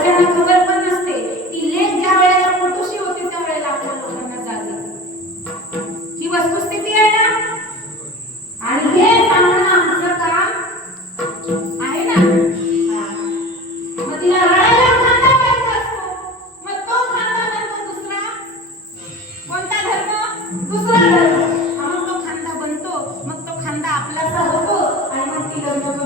आपल्या खबर पण नसते. ती लेख ज्या वेळेला पोटुशी होती त्या वेळेला आपल्या लोकांना जाते ही वस्तुस्थिती आहे ना? आणि हे सांगणं आमचं काम आहे ना? मग तिला रडायला खांदा द्यायचा असतो. मग तो खांदा धर्म दुसरा? कोणता धर्म? दुसरा धर्म. मग तो खांदा बनतो. मग तो खांदा आपलासा होतो आणि मग ती लग्न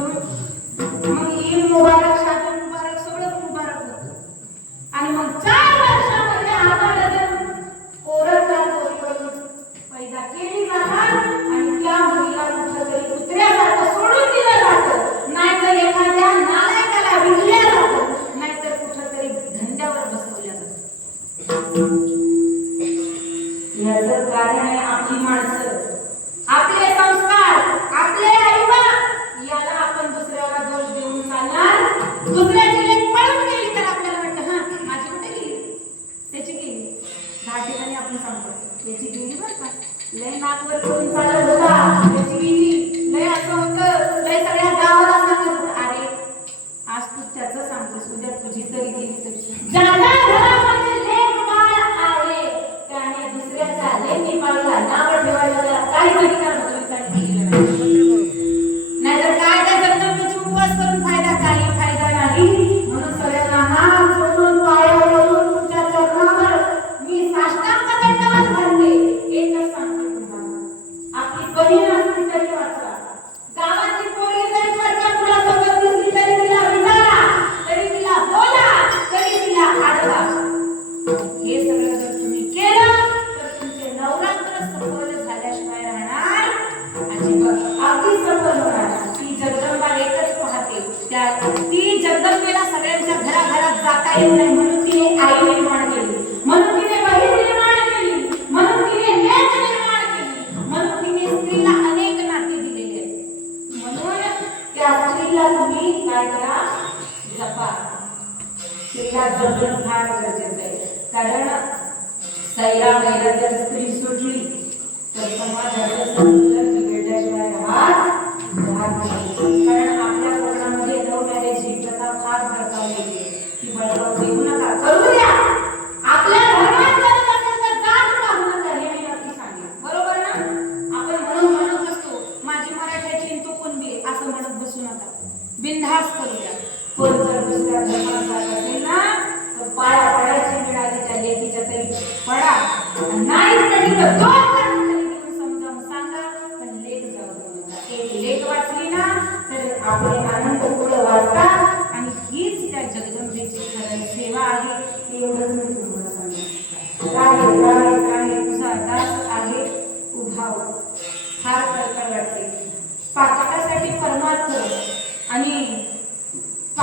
याचं कारण आहे आपली माणसं. घराघरात जाता नाही म्हणून तिने आई निर्माण केली. म्हणून तिने बहीण निर्माण केली. म्हणून तिने लेक निर्माण केली. म्हणून तिने स्त्रीला अनेक नाते दिलेले आहेत. म्हणून त्या स्त्रीला तुम्ही काय करा? जपा. स्त्रीला जपणं फार गरजेचं आहे. कारण सैरा वैरा जर स्त्री सुटली तर समाजाचं जर दुसऱ्या धर्मात जात असेल ना तर पाया पडायची त्या तरी. पडा. नाही तरी तर दोन समजावून सांगा पण लेख जाऊ एक लेख वाचली ना तर आपले आनंद पुढे वाचतात आणि हीच त्या जगदंबेची सेवा आहे एवढंच मी तुम्हाला राहे राहे राहे तुझा दास आहे उभा फार प्रकार वाटते. पातकासाठी परमार्थ. आणि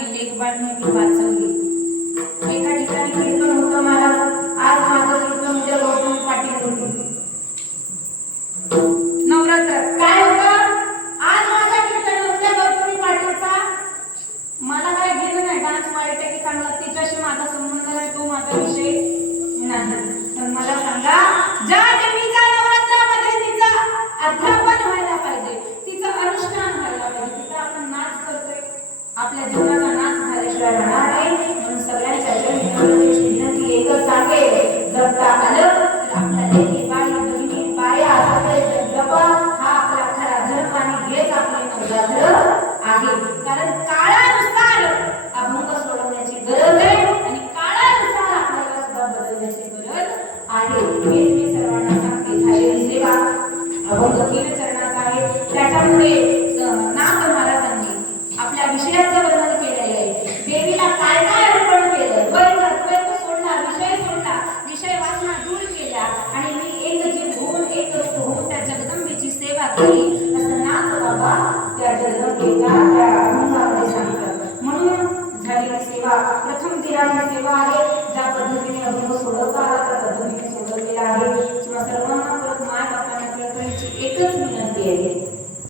आणि एक बाळ म्हणून Thank you.